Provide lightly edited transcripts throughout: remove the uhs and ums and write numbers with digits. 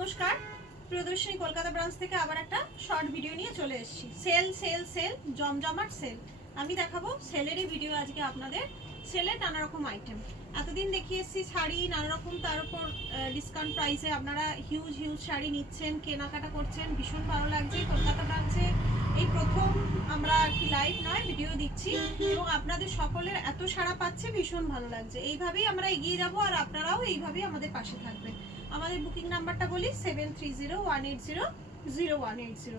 নমস্কার, প্রিয়দর্শিনী কলকাতা ব্রাঞ্চ থেকে আবার একটা শর্ট ভিডিও নিয়ে চলে এসেছি। সেল সেল সেল, জমজমাট সেল। আমি দেখাবো সেলেরই ভিডিও আজকে আপনাদের। সেলের নানা রকম আইটেম এতদিন দেখিয়ে এসেছি, শাড়ি নানা রকম, তার উপর ডিসকাউন্ট প্রাইসে আপনারা হিউজ হিউজ শাড়ি নিচ্ছেন, কেনাকাটা করছেন, ভীষণ ভালো লাগছে। কলকাতা ব্রাঞ্চে এই প্রথম আমরা আর কি লাইভ নয় ভিডিও দিচ্ছি এবং আপনাদের সকলের এত সাড়া পাচ্ছে, ভীষণ ভালো লাগছে। এইভাবেই আমরা এগিয়ে যাব আর আপনারাও এইভাবেই আমাদের পাশে থাকবেন। আমাদের বুকিং নাম্বারটা বলি 7301800180।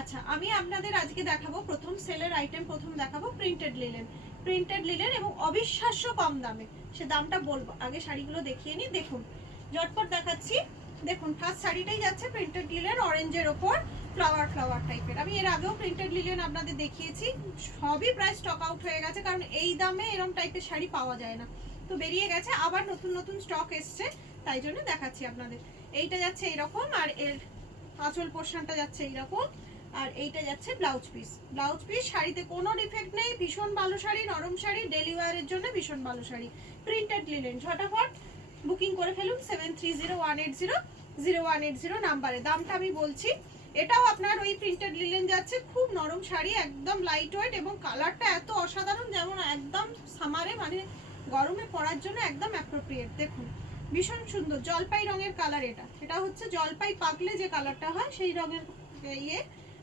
আচ্ছা, আমি আপনাদের আজকে দেখাবো প্রথম সেলের আইটেম। প্রথম দেখাবো প্রিন্টেড লিলেন এবং অবিশ্বাস্য কম দামে। সে দামটা বলবো, আগে শাড়িগুলো দেখিয়ে নিই। দেখুন, ঝটপট দেখাচ্ছি। দেখুন, ফার্স্ট শাড়িটাই যাচ্ছে প্রিন্টেড লিলেন, অরেঞ্জের ওপর ফ্লাওয়ার টাইপের। আমি এর আগেও প্রিন্টেড লিলেন আপনাদের দেখিয়েছি, সবই প্রায় স্টক আউট হয়ে গেছে, কারণ এই দামে এরকম টাইপের শাড়ি পাওয়া যায় না। তো বেরিয়ে গেছে, আবার নতুন নতুন স্টক এসছে, তাই জন্য দেখাচ্ছি আপনাদের। এইটা যাচ্ছে এইরকম, আর এর আঁচল পোর্শনটা যাচ্ছে এইরকম, আর এইটা যাচ্ছে ব্লাউজ পিস। শাড়িতে কোনো ডিফেক্ট নেই, ভীষণ ভালো শাড়ি, নরম শাড়ি, ডেলি ওয়ারের জন্য ভীষণ ভালো শাড়ি। প্রিন্টেড লিলেন, ঝটাফট বুকিং করে ফেলুন 7301800180 নাম্বারে। দামটা আমি বলছি, এটাও আপনার ওই প্রিন্টেড লিলেন যাচ্ছে, খুব নরম শাড়ি, একদম লাইট ওয়েট, এবং কালারটা এত অসাধারণ, যেমন একদম সামারে মানে গরমে পরার জন্য একদম অ্যাপ্রোপ্রিয়েট। দেখুন, ভীষণ সুন্দর জলপাই রঙের কালার। এটা হচ্ছে জলপাই পাকলে যে কালারটা হয় সেই রঙের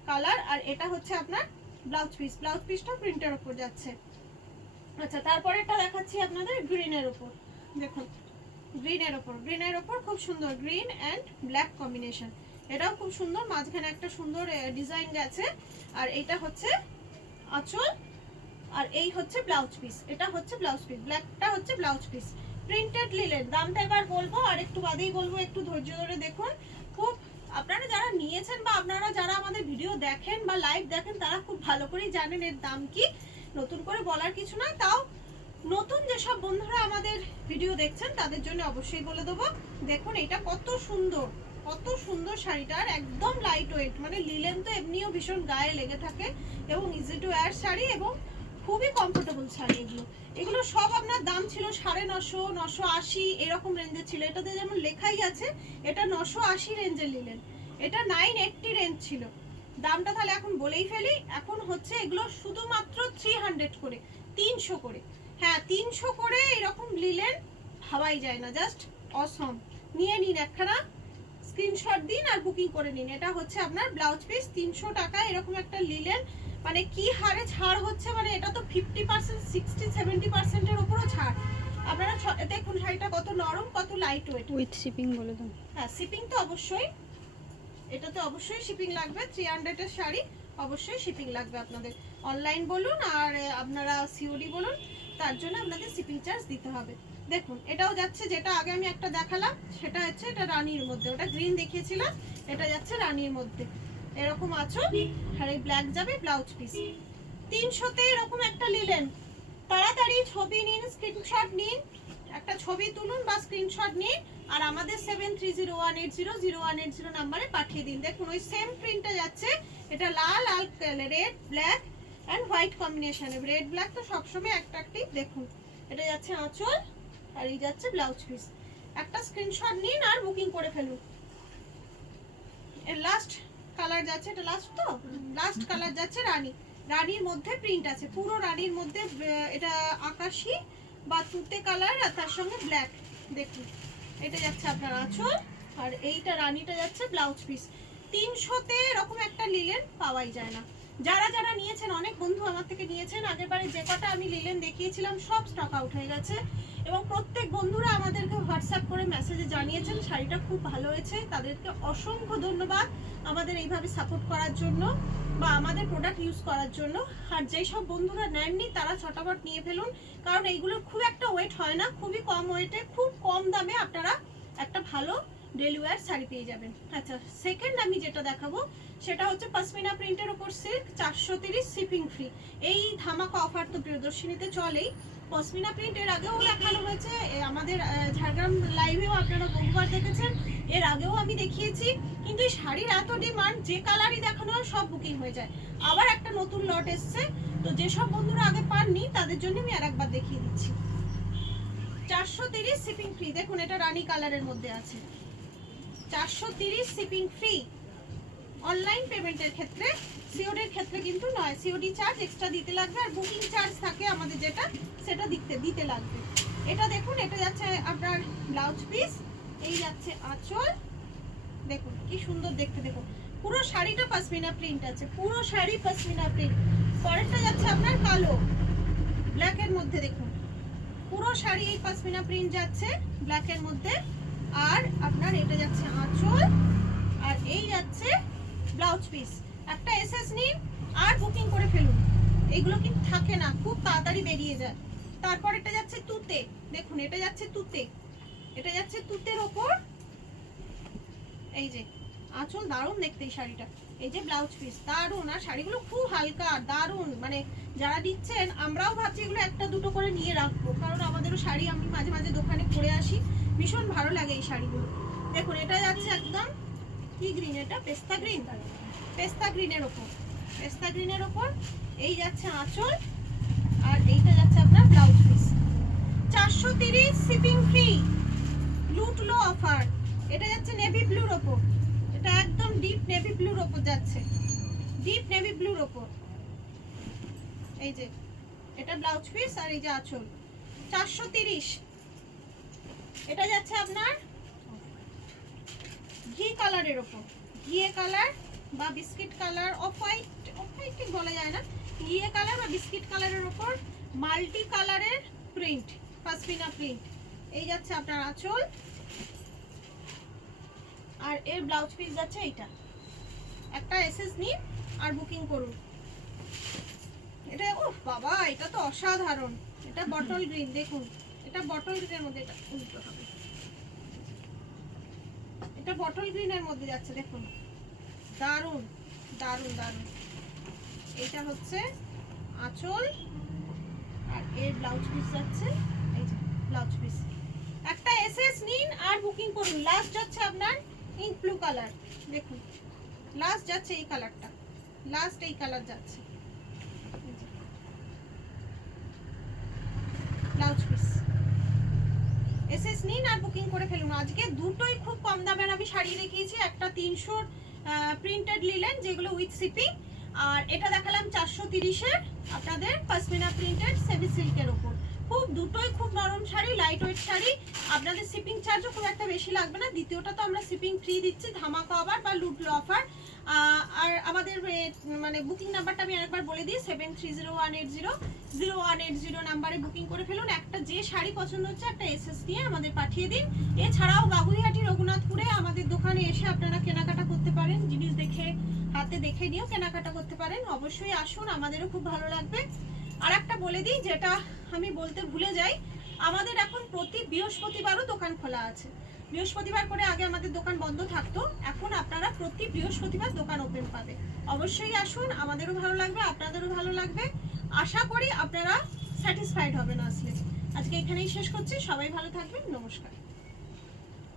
কালার। আর এটা হচ্ছে আপনার ব্লাউজ পিসটা প্রিন্টের উপর যাচ্ছে। আচ্ছা, তারপরে এটা দেখাচ্ছি আপনাদের গ্রিনের উপর। দেখুন, গ্রিনের উপর খুব সুন্দর গ্রিন অ্যান্ড ব্ল্যাক কম্বিনেশন। এটাও খুব সুন্দর, মাঝখানে একটা সুন্দর ডিজাইন গেছে। আর এটা হচ্ছে আঁচল, আর এই হচ্ছে ব্লাউজ পিস। এটা হচ্ছে ব্লাউজ পিস, ব্ল্যাকটা হচ্ছে ব্লাউজ পিস। প্রিন্টেড লিলেন, দামটা এবার বলবো, আর একটু বাদেই বলবো, একটু ধৈর্য ধরে দেখুন। খুব আপনারা যারা নিয়েছেন বা আপনারা যারা আমাদের ভিডিও দেখেন বা লাইভ দেখেন, তারা খুব ভালো করেই জানেন এর দাম কি, নতুন করে বলার কিছু নয়। তাও নতুন যেসব বন্ধুরা আমাদের ভিডিও দেখছেন তাদের জন্য অবশ্যই বলে দেবো। দেখুন এটা কত সুন্দর শাড়িটার, একদম লাইট ওয়েট, মানে লিলেন তো এমনিও ভীষণ গায়ে লেগে থাকে এবং ইজি টু ওয়্যার শাড়ি, এবং খুবই কমফোর্টেবল শাড়ি। এগুলো সব আপনার দাম ছিল 950, 980 এরকম রেঞ্জে ছিল। এটাতে যেমন লেখাই আছে এটা 980 রেঞ্জের লিলেন, এটা 980 রেঞ্জ ছিল। দামটা তাহলে এখন বলেই ফেলি, এখন হচ্ছে এগুলো শুধুমাত্র 300 করে, 300 করে। হ্যাঁ, 300 করে এরকম লিলেন ভাবাই যায় না, জাস্ট অসম। নিয়ে নিন, একখানা স্ক্রিনশট দিন আর বুকিং করে নিন। এটা হচ্ছে আপনার ব্লাউজ পিস, 300 টাকা এরকম একটা লিলেন। মানে কি হারে ছাড় হচ্ছে, মানে এটা তো 50%, 60-70%-এর উপরও ছাড়। আপনারা দেখুন শাড়িটা কত নরম, কত লাইট ওয়েট। উইথ শিপিং বলে দাও। হ্যাঁ, শিপিং তো অবশ্যই, এটাতে অবশ্যই শিপিং লাগবে। 300 এর শাড়ি, অবশ্যই শিপিং লাগবে আপনাদের। অনলাইন বলুন আর আপনারা সিওডি বলুন, তার জন্য আপনাদের শিপিং চার্জ দিতে হবে। দেখুন, এটাও যাচ্ছে, যেটা আগে আমি একটা দেখালাম সেটা হচ্ছে এটা রানীর মধ্যে, ওটা গ্রিন দেখিয়েছিলাম, এটা যাচ্ছে রানীর মধ্যে। এরকম আছো, আর এই ব্ল্যাক যাবে ব্লাউজ পিস। 300-তে এরকম একটা লিলেন, তাড়াতাড়ি ছবি নিন, স্ক্রিনশট নিন, একটা ছবি তুলুন বা স্ক্রিনশট নিন, আর আমাদের 7301800180 নাম্বারে পাঠিয়ে দিন। দেখুন, ওই সেম প্রিন্টটা যাচ্ছে, এটা লাল আর রেড, ব্ল্যাক অ্যান্ড হোয়াইট কম্বিনেশনে। রেড ব্ল্যাক তো সবসময় অ্যাট্রাকটিভ। দেখুন, এটা যাচ্ছে আঁচল, আর এই যাচ্ছে ব্লাউজ পিস। একটা স্ক্রিনশট নিন আর বুকিং করে ফেলুন। এর লাস্ট কালার যাচ্ছে, এটা লাস্ট তো, লাস্ট কালার যাচ্ছে রানীর মধ্যে প্রিন্ট আছে, পুরো রানীর মধ্যে। এটা আকাশি বা তুতে কালার, আর তার সঙ্গে ব্ল্যাক। দেখুন, এটা যাচ্ছে আপনার আঁচল, আর এইটা রানীটা যাচ্ছে ব্লাউজ পিস। 300-তে এরকম একটা লিলেন পাওয়াই যায় না। যারা যারা নিয়েছেন, অনেক বন্ধু আমার থেকে নিয়েছেন, আগেরবারে যে কটা আমি লিলেন দেখিয়েছিলাম সব স্টক আউট হয়ে গেছে, এবং প্রত্যেক বন্ধুরা আমাদেরকে হোয়াটসঅ্যাপ করে মেসেজে জানিয়েছেন শাড়িটা খুব ভালো হয়েছে। তাদেরকে অসংখ্য ধন্যবাদ আমাদের এইভাবে সাপোর্ট করার জন্য বা আমাদের প্রোডাক্ট ইউজ করার জন্য। আর যেই সব বন্ধুরা নেননি তারা ছটাফট নিয়ে ফেলুন, কারণ এইগুলোর খুব একটা ওয়েট হয় না, খুবই কম ওয়েটে, খুব কম দামে আপনারা একটা ভালো ডেলি ওয়্যার শাড়ি পেয়ে যাবেন। আচ্ছা, সেকেন্ড আমি যেটা দেখাবো সেটা হচ্ছে পশমিনা প্রিন্টের উপর সিল্ক, 430 শিপিং ফ্রি। এই ধামাকা অফার তো প্রিয়দর্শিনীতে চলেই। পশমিনা প্রিন্ট এর আগেও দেখানো হয়েছে, আমাদের ঝাড়গ্রাম লাইভেও আপনারা বহুবার দেখেছেন, এর আগেও আমি দেখিয়েছি, কিন্তু এই শাড়ির এত ডিমান্ড, যে কালারই দেখানো হয় সব বুকিং হয়ে যায়। আবার একটা নতুন লট এসছে, তো যেসব বন্ধুরা আগে পাননি তাদের জন্য আমি আরেকবার দেখিয়ে দিচ্ছি। 430 শিপিং ফ্রি। দেখুন, এটা রানী কালারের মধ্যে আছে, 430 শিপিং ফ্রি অনলাইন পেমেন্টের ক্ষেত্রে, সিওডির ক্ষেত্রে কিন্তু নয়। সিওডি চার্জ এক্সট্রা দিতে লাগবে, আর বুকিং চার্জ থাকে আমাদের যেটা, সেটা দিতে লাগবে। এটা দেখুন, এটা যাচ্ছে আপনার ব্লাউজ পিস, এই যাচ্ছে আঁচল, দেখুন কি সুন্দর দেখতে। দেখুন পুরো শাড়িটা পশমিনা প্রিন্ট আছে, পুরো শাড়ি পশমিনা প্রিন্ট। পরেরটা যাচ্ছে আপনার কালো ব্ল্যাকের মধ্যে, দেখুন পুরো শাড়ি এই পশমিনা প্রিন্ট যাচ্ছে ব্ল্যাকের মধ্যে। আর আপনার এটা যাচ্ছে আঁচল, আর এই যাচ্ছে ব্লাউজ পিস। একটা এসএস নিন আর বুকিং করে ফেলুন, এগুলো কিন্তু থাকে না, খুব তাড়াতাড়ি বেরিয়ে যায়। তারপর এটা যাচ্ছে তুতে, দেখুন এটা যাচ্ছে তুতে, এটা যাচ্ছে তুতের ওপর, এই যে আঁচল, দারুণ দেখতে এই শাড়িটা। এই যে ব্লাউজ পিস, দারুণ। আর শাড়িগুলো খুব হালকা, দারুণ। মানে যারা দিচ্ছেন, আমরাও ভাবছি এগুলো একটা দুটো করে নিয়ে রাখবো, কারণ আমাদেরও শাড়ি আমি মাঝে মাঝে দোকানে পরে আসি, ভীষণ ভালো লাগে এই শাড়িগুলো। দেখুন এটা যাচ্ছে একদম কি গ্রিন, এটা পেস্তা গ্রিন, পেস্তা গ্রিনের ওপর, পেস্তা গ্রিনের ওপর এই যাচ্ছে আঁচল, আর এইটা যাচ্ছে আপনার ব্লাউজ পিস। 430 শিপিং ফ্রি, লুটলো অফার। এটা যাচ্ছে নেভি ব্লুর ওপর, এটা একদম ডিপ নেভি ব্লুর ওপর যাচ্ছে, ডিপ নেভি ব্লুর ওপর। এই যে এটা ব্লাউজ পিস, আর এই যে আঁচল। 430। এটা যাচ্ছে আপনার ঘি কালারের ওপর, ঘিয়ে কালার বা biscuit colour, off white, off white ঠিক বলা যায় না, ঘিয়ে কালার বা বিস্কিট কালারের ওপর মাল্টি কালারের প্রিন্ট, পশমিনা প্রিন্ট। এই যাচ্ছে আপনার আঁচল, আর এর ব্লাউজ পিস যাচ্ছে এইটা। একটা এসএস নিন আর বুকিং করুন। এটা ও বাবা, এটা তো অসাধারণ। এটা বটল গ্রিন, দেখুন এটা বটল গ্রিনের মধ্যে, এটা উল্টো হবে, এটা বটল গ্রিনের মধ্যে যাচ্ছে, দেখুন দারুণ দারুণ দারুণ। এটা হচ্ছে আঁচল, আর এর ব্লাউজ পিস যাচ্ছে, এই যে ব্লাউজ পিস। একটা এসএস নিন আর বুকিং করুন। লাস্ট যাচ্ছে আপনার ইঙ্ক ব্লু কালার, দেখুন লাস্ট যাচ্ছে এই কালারটা, লাস্ট এই কালার যাচ্ছে, ব্লাউজ পিস। এসএস নিন আর বুকিং করে ফেলুন। আজকে দুটোই খুব কম দামের আমি শাড়ি দেখিয়েছি, একটা 300 প্রিন্টেড লিলেন যেগুলো উইথ শিপিং, আর এটা দেখালাম 430-এর আপনাদের পশমিনা প্রিন্টেড সেমি সিল্কের উপর। খুব দুটোই খুব নরম শাড়ি, লাইট ওয়েট শাড়ি। আপনাদের শিপিং চার্জও খুব একটা বেশি লাগবে না। দ্বিতীয়টা তো আমরা শিপিং ফ্রি দিচ্ছি, ধামাকা অফার বা লুটলো অফার। আর আমাদের মানে বুকিং নাম্বারটা আমি আরেকবার বলে দিই, 730180 নাম্বারে বুকিং করে ফেলুন। একটা যে শাড়ি পছন্দ হচ্ছে একটা এসএস নিয়ে আমাদের পাঠিয়ে দিন। এছাড়াও বাগুইহাটি রঘুনাথপুরে আমাদের দোকানে এসে আপনারা কেনাকাটা করতে পারেন, জিনিস দেখে হাতে দেখে নিয়েও কেনাকাটা করতে পারেন। অবশ্যই আসুন, আমাদেরও খুব ভালো লাগবে। আর একটা বলে দিই, যেটা আমি বলতে ভুলে যাই, আমাদের এখন প্রতি বৃহস্পতিবারও দোকান খোলা আছে। বৃহস্পতিবার করে আগে আমাদের দোকান বন্ধ থাকতো, এখন আপনারা প্রতি বৃহস্পতিবার দোকান ওপেন পাবে। অবশ্যই আসুন, আমাদেরও ভালো লাগবে, আপনাদেরও ভালো লাগবে। আশা করি আপনারা স্যাটিসফাইড হবেন আসলে। আজকে এখানেই শেষ করছি, সবাই ভালো থাকবেন, নমস্কার।